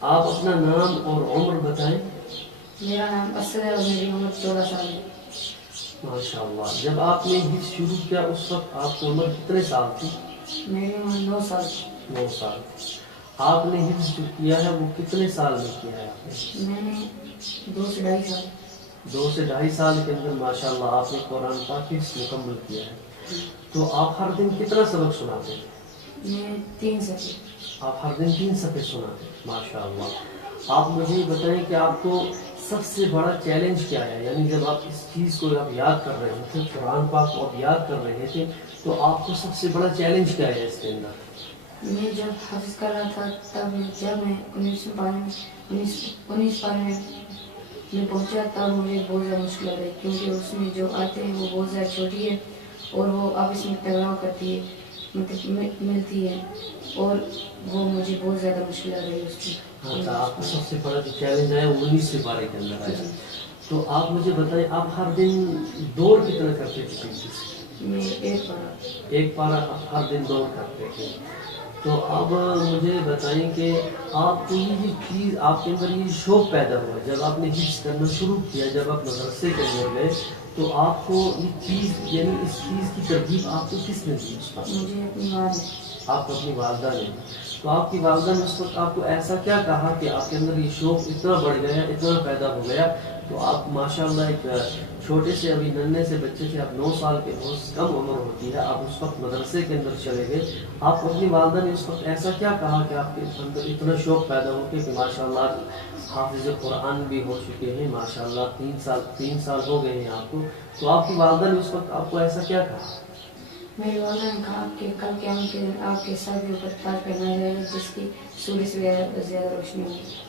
آپ اپنا نام اور عمر بتائیں. میرا نام اسد ہے اور میری عمر 14 سال ہے. ماشاء اللہ. جب آپ نے حفظ شروع کیا اس وقت آپ کی عمر کتنے سال تھی؟ میری عمر 9 سال تھی. 9 سال. آپ نے حفظ جو کیا ہے وہ کتنے سال میں کیا ہے آپ نے؟ میں نے 2 سے 2.5 سال. 2 سے 2.5 سال کے اندر ماشاء اللہ آپ نے قرآن پاک حفظ مکمل کیا ہے. تو آپ ہر دن کتنا سبق سناتے ہیں؟ میں 3 صفحے. آپ ہر دن 3 صفحے سناتے ہیں. ماشاء اللہ. آپ مجھے یہ بتائیں کہ آپ کو سب سے بڑا چیلنج کیا ہے؟ یعنی جب آپ اس چیز کو آپ یاد کر رہے تھے، قرآن پاک کو آپ یاد کر رہے تھے، تو آپ کو سب سے بڑا چیلنج کیا ہے اس کے اندر؟ میں جب حفظ کر رہا تھا تب جب میں 19 پارے میں پہنچا تب مجھے بہت زیادہ مشکل لگ رہی، کیونکہ اس میں جو آتے ہیں وہ بہت زیادہ چھوٹی ہے اور وہ آپس میں ٹکراؤ کرتی ہے، ملتی ہے، اور وہ مجھے بہت زیادہ مشکل لگ رہی ہے اس میں. اچھا، آپ کا سب سے بڑا جو چیلنج ہے وہ 19 پارے کے اندر آیا. تو آپ مجھے بتائیں آپ ہر دن دور کتنا کرتے تھے؟ میں 1 پارہ. 1 پارہ آپ ہر دن دور کرتے تھے. تو اب مجھے بتائیں کہ آپ کو یہ چیز آپ کے اندر یہ شوق پیدا ہوا جب آپ نے حفظ کرنا شروع کیا، جب آپ مدرسے کے اندر گئے، تو آپ کو یہ چیز یعنی اس چیز کی ترغیب آپ کو کس نے دی؟ مجھے اپنی ماں نے. آپ کو اپنی والدہ نے. تو آپ کی والدہ نے اس وقت آپ کو ایسا کیا کہا کہ آپ کے اندر یہ شوق اتنا بڑھ گیا، اتنا پیدا ہو گیا؟ تو آپ ماشاءاللہ ایک چھوٹے سے ابھی ننھے سے بچے سے، آپ 9 سال کے، بہت کم عمر ہوتی ہے، آپ اس وقت مدرسے کے اندر چلے گئے. آپ کو اپنی والدہ نے اس وقت ایسا کیا کہا کہ آپ کے اندر اتنا شوق پیدا ہو کہ ماشاءاللہ حافظ قرآن بھی ہو چکے ہیں، ماشاءاللہ 3 سال ہو گئے ہیں آپ کو. تو آپ کی والدہ نے اس وقت آپ کو ایسا کیا کہا؟ میری والدہ نے کہا کہ کل قیامت کے دن آپ کے سر کے اوپر تاج پہنایا جائے گا جس کی سورج سے زیادہ روشنی ہوگی.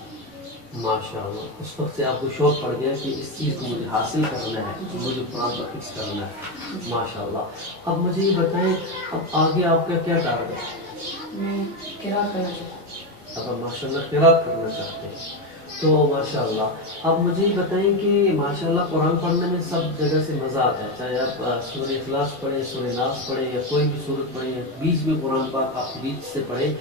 ماشاءاللہ. اس وقت سے آپ کو شوق پڑ گیا کہ اس چیز کو مجھے حاصل کرنا ہے، مجھے قرآن پر فکس کرنا ہے. ماشاءاللہ. اب مجھے یہ بتائیں اب آگے آپ کا کیا ٹارگٹ ہے؟ میں قرأت کرنا چاہتا ہوں. اب آپ ماشاءاللہ قرأت کرنا چاہتے ہیں. تو ماشاءاللہ اب مجھے یہ بتائیں کہ ماشاءاللہ قرآن پڑھنے میں سب جگہ سے مزہ آتا ہے، چاہے آپ سورہ اخلاص پڑھیں، سورہ ناس پڑھیں، یا کوئی بھی سورت پڑھیں، یا بیچ میں قرآن پاک آپ بیچ سے پڑھیں،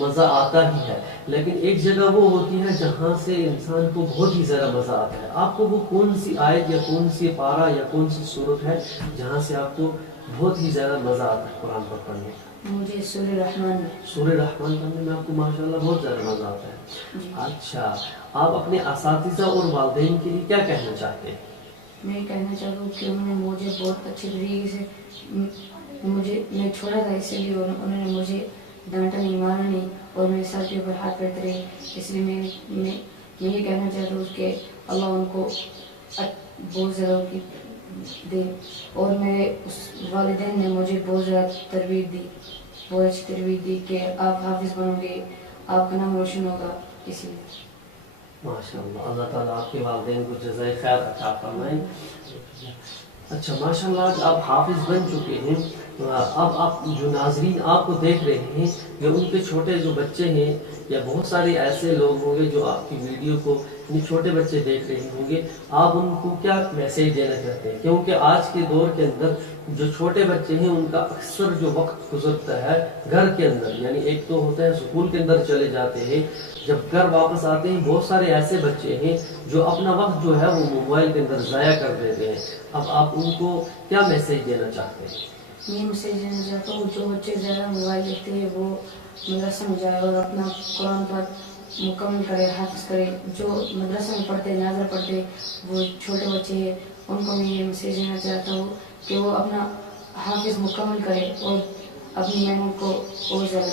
مزہ آتا ہی ہے. لیکن ایک جگہ وہ ہوتی ہے جہاں سے انسان کو بہت ہی زیادہ مزہ آتا ہے. آپ کو وہ کون سی آیت یا کون سی پارہ یا کون سی سورت ہے جہاں سے آپ کو بہت ہی زیادہ مزہ آتا ہے قرآن پر پڑھنے؟ مجھے سورہ رحمان میں. سورہ رحمان پڑھنے میں آپ کو ماشاءاللہ بہت زیادہ مزہ آتا ہے. اچھا، آپ اپنے اساتذہ اور والدین کے لیے کیا کہنا چاہتے ہیں؟ میں کہنا چاہتا ہوں کہ انہوں نے مجھے بہت اچھے طریقے سے میں چھوٹا تھا اسی لیے انہوں نے مجھے ڈانٹا نہیں، مارا نہیں، اور میرے سر کے اوپر ہاتھ پھیرتے رہے. اس لیے میں یہ کہنا چاہتا ہوں کہ اللہ ان کو بہت زیادہ دے. اور میرے اس والدین نے مجھے بہت زیادہ تربیت دی، بہت اچھی تربیت دی کہ آپ حافظ بنو گے، آپ کا نام روشن ہوگا. اسی لیے ماشاءاللہ. اللہ تعالیٰ آپ کے والدین کو جزائے خیر عطا فرمائیں. اچھا ماشاءاللہ، آج آپ حافظ بن چکے ہیں. اب آپ جو ناظرین آپ کو دیکھ رہے ہیں یا ان کے چھوٹے جو بچے ہیں، یا بہت سارے ایسے لوگ ہوں گے جو آپ کی ویڈیو کو چھوٹے بچے دیکھ رہے ہوں گے، آپ ان کو کیا میسیج دینا چاہتے ہیں؟ کیونکہ آج کے دور کے اندر جو چھوٹے بچے ہیں ان کا اکثر جو وقت گزرتا ہے گھر کے اندر، یعنی ایک تو ہوتا ہے اسکول کے اندر چلے جاتے ہیں، جب گھر واپس آتے ہیں بہت سارے ایسے بچے ہیں جو اپنا وقت جو ہے وہ موبائل کے اندر ضائع کر دیتے ہیں. اب آپ ان کو کیا میسیج دینا چاہتے ہیں؟ یہ میسیج دینا چاہتا ہوں جو بچے زیادہ موبائل دیکھتے ہیں وہ مدرسہ میں جائے اور اپنا قرآن پر مکمل کرے، حافظ کرے. جو مدرسہ میں پڑھتے، ناظر پڑھتے، وہ چھوٹے بچے ہیں، ان کو میں یہ میسیج دینا چاہتا ہوں کہ وہ اپنا حافظ مکمل کرے اور اپنی محنت کو اور زیادہ